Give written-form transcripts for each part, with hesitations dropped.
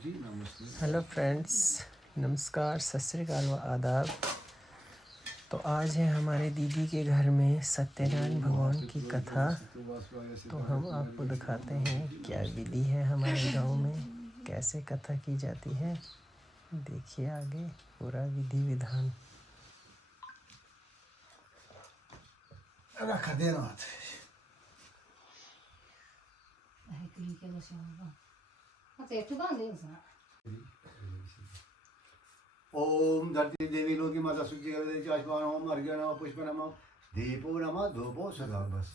जी नमस्ते। Hello friends, नमस्कार, सत श्री अकाल व आदाब। तो आज है हमारे दीदी के घर में सत्यनारायण भगवान की कथा। तो हम आपको दिखाते हैं क्या विधि है हमारे गांव में, कैसे कथा की जाती है। देखिए आगे पूरा विधि विधान। रखा देना हाथ। ओम धरती देवी लोकी माता सूची कर चाशमान ओम अर्घ्य नमः पुष्प नमः दीपो नमः धूपो सदा बस।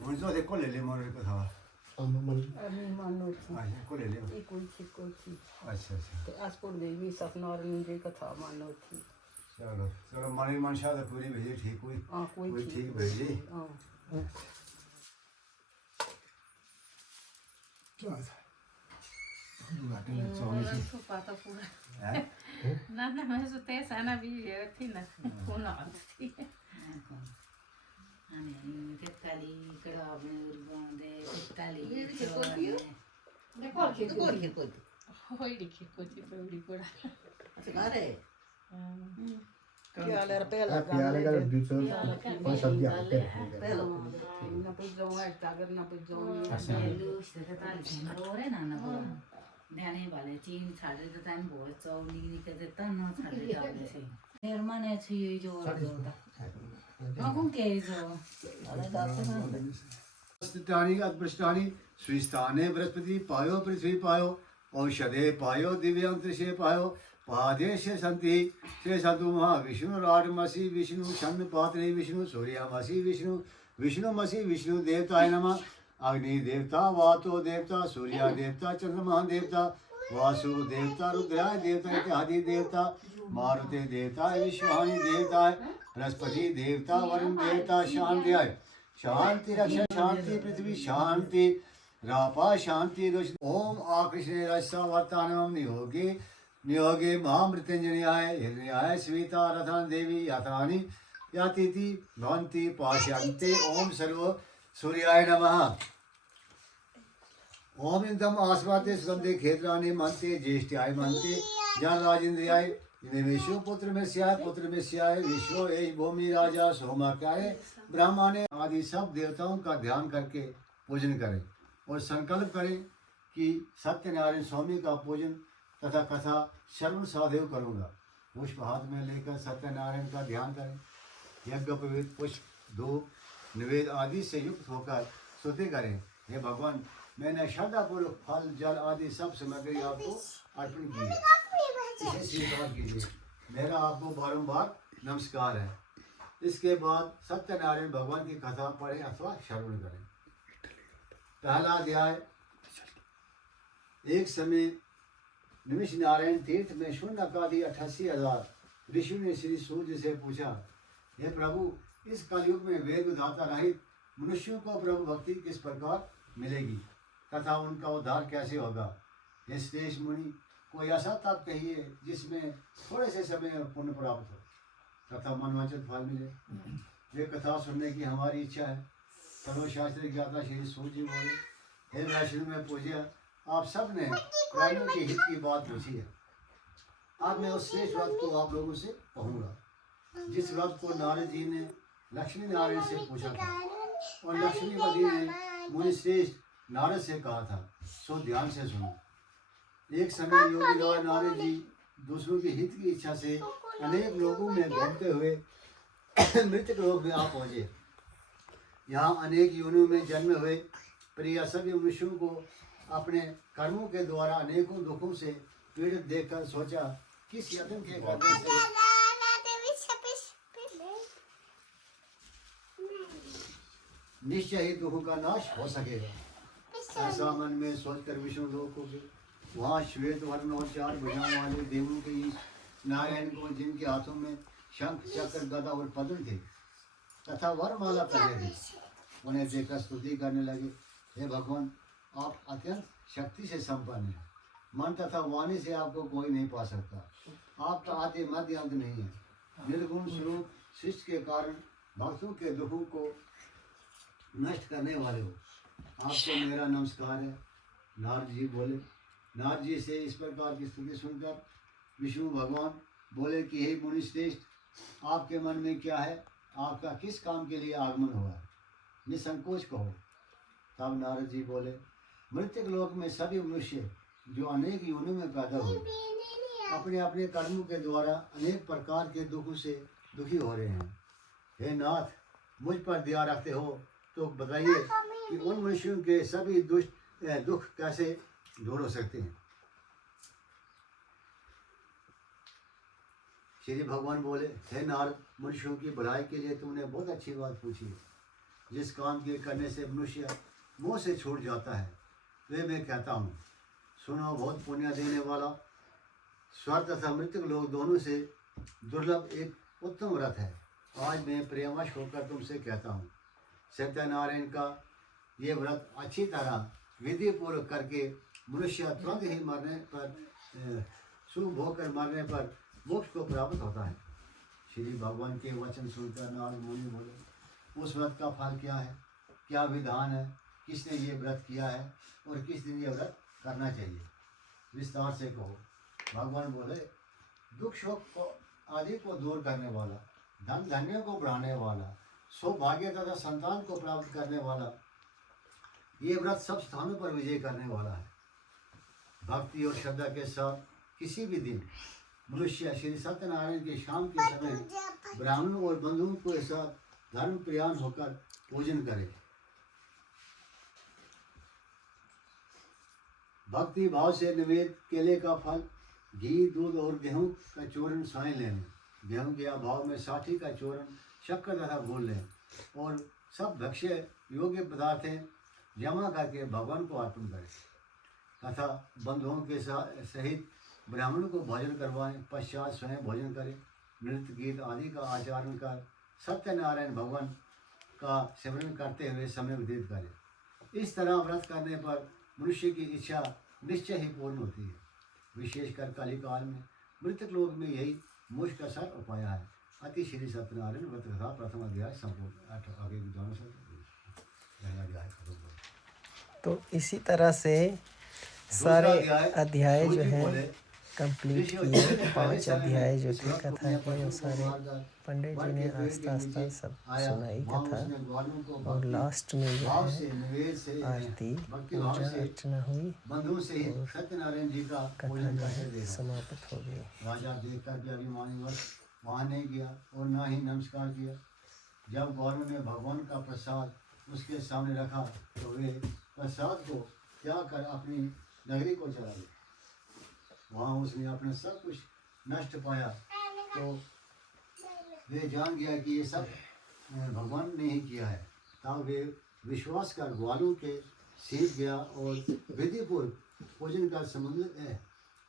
मुझे देखो ले ले मोर कथा। को ले ले। अच्छा अच्छा। आज पर देवी सत्यनारायण जी कथा मानो थी। चलो चलो मनी मनसा तो पूरी भेजी ठीक हुई। कोई ठीक भेजी। क्या था? ना मैं सोते साना भी थी ना कौन आती है तेताली कड़ा में उर्बांदे तेताली होई लिखी कोची पौड़ी कोड़ा अरे प्याले पहला प्याले का दूसरा और सब्जी आते हैं। पहला ना पूजो है टागर ना पूजो लूस तेताली रोरे ना ना ध्याने वाले चीन छाड़े तो तन बहुत चौनी निकले तन ना छाड़े जाते से निर्माण है ये जो कौन के जो अरे दाते ना स्थितानि अद्भुतानि स्विस्थाने बृहस्पति पायो पृथ्वी पायो औषधे पायो दिव्यांतरिक्षे पायो पादेशे सन्ति ते सतु महाविष्णु राडमसि विष्णु छन्न पात्रे विष्णु सूर्यमसि विष्णु विष्णुमसि विष्णु देवताय नमः अग्नि देवता वातो देवता सूर्य देवता चंद्रमा देवता वासु देवता रुद्राय देवता इत्यादि देवता मारुते देवता विश्वानि देवता बृहस्पति देवता वरुण देवता शांत्याय शांति रक्षा शांति पृथ्वी शांति रापा शांति ओम आकृष्णे रसा वर्तानम नियोगे नियोगे महामृत्युंजयाय हिरण्याय स्वीता रथान देवी यथानि यातिथि भवन्ति पाश्यन्ते ओम सर्व सूर्याय नमः ओम इंदम आस्वाते सुगंधे क्षेत्राणि मनते ज्येष्ठाय मनते जन राजेंद्रियाय विश्व पुत्र में स्याय विश्व एज भूमि राजा सोमाक्याय ब्राह्मणे आदि सब देवताओं का ध्यान करके पूजन करें और संकल्प करें कि सत्यनारायण स्वामी का पूजन तथा कथा श्रवण साधेव करूँगा। पुष्प हाथ में लेकर सत्यनारायण का ध्यान करें। यज्ञोपवीत पुष्प धूप निवेद आदि से युक्त होकर स्तुति करें। हे भगवान, मैंने श्रद्धापूर्वक फल जल आदि सब सामग्री आपको अर्पण की है, इसे स्वीकार कीजिए। मेरा आपको बारंबार नमस्कार है। इसके बाद सत्यनारायण भगवान की कथा पढ़ें अथवा श्रवण करें। पहला अध्याय। एक समय निमिष नारायण तीर्थ में शून्य का 88,000 ऋषि ने श्री सूर्य से पूछा, हे प्रभु, इस कलयुग में वेद दाता रहित मनुष्यों को प्रभु भक्ति किस प्रकार मिलेगी तथा उनका उद्धार कैसे होगा। हे श्रेष्ठ मुनि, कोई ऐसा तप कहिए जिसमें थोड़े से समय में पुण्य प्राप्त हो तथा मनवांछित फल मिले। वे कथा सुनने की हमारी इच्छा है। सर्वशास्त्र ज्ञाता श्री सूर्य बोले, हे वैष्णव में पूज्य, आप सब ने प्राणियों के हित की बात पूछी है। आज मैं उस श्रेष्ठ व्रत को आप लोगों से कहूँगा जिस व्रत को नारद जी ने लक्ष्मी नारायण से पूछा था और लक्ष्मीपति ने मुनि श्रेष्ठ नारद से कहा था। सो ध्यान से सुनो। एक समय योगीराज नारद जी दूसरों के हित की इच्छा से अनेक लोगों में घूमते हुए मृतक लोक में आ पहुँचे। यहाँ अनेक योनियों में जन्म हुए प्रिय सभी मनुष्यों को अपने कर्मों के द्वारा अनेकों दुखों से पीड़ित देखकर सोचा, किस यत्न के करने से निश्चय ही दुखों का नाश हो सकेगा। ऐसा मन में सोचकर विष्णु लोक को गए। वहाँ श्वेत वर्ण और 4 भुजाओं वाले देवों के ईश नारायण को, जिनके हाथों में शंख चक्र गदा और पद्म थे तथा वरमाला पहने थे, उन्हें देखकर स्तुति करने लगे। हे भगवान, आप अत्यंत शक्ति से संपन्न हैं। मन तथा वाणी से आपको कोई नहीं पा सकता। आपका आदि मध्य अंत नहीं है। निर्गुण स्वरूप शिष्ट के कारण भक्तों के दुखों को नष्ट करने वाले हो। आपको मेरा नमस्कार है। नारद जी बोले, नारद जी से इस प्रकार की स्तुति सुनकर विष्णु भगवान बोले कि हे मुनि श्रेष्ठ, आपके मन में क्या है? आपका किस काम के लिए आगमन हुआ है? निसंकोच कहो। तब नारद जी बोले, मृत्यक लोक में सभी मनुष्य जो अनेक योनियों में पैदा हुए अपने अपने कर्मों के द्वारा अनेक प्रकार के दुखों से दुखी हो रहे हैं। हे नाथ, मुझ पर दया रखते हो तो बताइए कि उन मनुष्यों के सभी दुख कैसे दूर हो सकते हैं? श्री भगवान बोले, हे नारद, मनुष्यों की भलाई के लिए तुमने बहुत अच्छी बात पूछी है। जिस काम के करने से मनुष्य मोह से छूट जाता है वे मैं कहता हूँ। सुनो, बहुत पुण्य देने वाला स्वर्ग तथा मृत्यु लोग दोनों से दुर्लभ एक उत्तम व्रत है। आज मैं प्रेमवश होकर तुमसे कहता हूँ, सत्यनारायण का ये व्रत अच्छी तरह विधि पूर्वक करके मनुष्य तुरंत ही मरने पर सुख भोग कर मरने पर मोक्ष को प्राप्त होता है। श्री भगवान के वचन सुनकर नारद मुनि बोले, उस व्रत का फल क्या है? क्या विधान है? किसने ये व्रत किया है और किस दिन ये व्रत करना चाहिए? विस्तार से कहो। भगवान बोले, दुख शोक को आदि को दूर करने वाला, धन धान्यों को बढ़ाने वाला, सौभाग्य तथा संतान को प्राप्त करने वाला, ये व्रत सब स्थानों पर विजय करने वाला है। भक्ति और श्रद्धा के साथ किसी भी दिन मनुष्य श्री सत्यनारायण के शाम के समय ब्राह्मणों और बंधुओं के साथ धर्म प्रयाण होकर पूजन करे। भक्ति भाव से निवेद केले का फल, घी, दूध और गेहूं का चूर्ण स्वयं लें। गेहूं के अभाव में साठी का चूर्ण, शक्कर तथा गुड़ लें और सब भक्ष्य योग्य पदार्थें जमा करके भगवान को अर्पण करें तथा बंधुओं के सहित ब्राह्मणों को भोजन करवाएं। पश्चात स्वयं भोजन करें। नृत्य गीत आदि का आचरण कर सत्यनारायण भगवान का सिमरन करते हुए समय व्यतीत करें। इस तरह व्रत करने पर मनुष्य की इच्छा निश्चय ही पूर्ण होती है। विशेषकर कलिकाल में मृतक लोक में यही मोक्ष का सर उपाय है। अति श्री सत्यनारायण व्रत कथा प्रथम अध्याय संपूर्ण। आगे दोनों से तो इसी तरह से सारे अध्याय जो है कंप्लीट किए। 5 अध्याय जो थे कथा के, वो सारे पंडित जी ने आस्ता आस्ता सब सुनाई कथा। और लास्ट में जो है आरती पूजा अर्चना हुई और कथा जो है समाप्त हो गई। राजा देखकर भी अभिमानीवश वहाँ नहीं गया और ना ही नमस्कार किया। जब गौरव ने भगवान का प्रसाद उसके सामने रखा तो वे प्रसाद को त्याग कर अपनी नगरी को चला गए। वहाँ उसने अपना सब कुछ नष्ट पाया तो वे जान गया कि ये सब भगवान ने ही किया है। तब वे विश्वास कर ग्वालों के सीख गया और विधिपूर्वक पूजन का समुद्र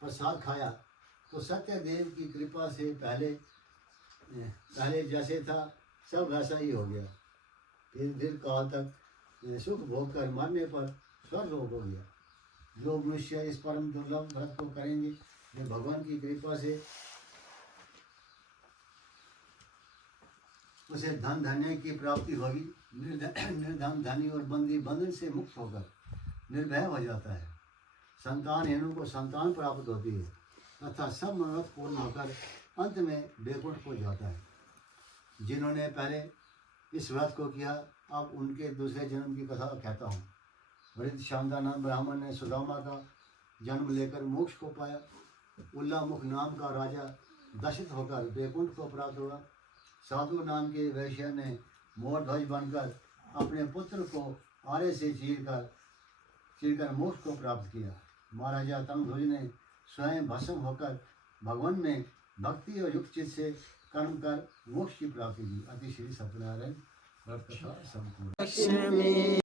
प्रसाद खाया तो सत्यदेव की कृपा से पहले जैसे था सब वैसा ही हो गया। फिर काल तक सुख भोग कर मरने पर स्वर्ग हो गया। जो मनुष्य इस परम दुर्लभ व्रत को करेंगे वे भगवान की कृपा से उसे धन धान्य की प्राप्ति होगी। निर्धन धनी और बंदी बंधन से मुक्त होकर निर्भय हो जाता है। संतानहीनों को संतान प्राप्त होती है तथा सब मनोरथ पूर्ण होकर अंत में वैकुंठ को जाता है। जिन्होंने पहले इस व्रत को किया अब उनके दूसरे जन्म की कथा कहता हूँ। वृद्ध शांतानाम ब्राह्मण ने सुदामा का जन्म लेकर मोक्ष को पाया। उल्लामुख नाम का राजा दशित होकर वैकुंठ को प्राप्त हुआ। साधु नाम के वैश्य ने मोर ध्वज बनकर अपने पुत्र को आरे से चीरकर मोक्ष को प्राप्त किया। महाराजा तंगध्वज ने स्वयं भस्म होकर भगवान में भक्ति और युक्त चित्त से कर्म कर मोक्ष की प्राप्ति की। अति श्री सत्यनारायण व्रत कथा संपूर्ण।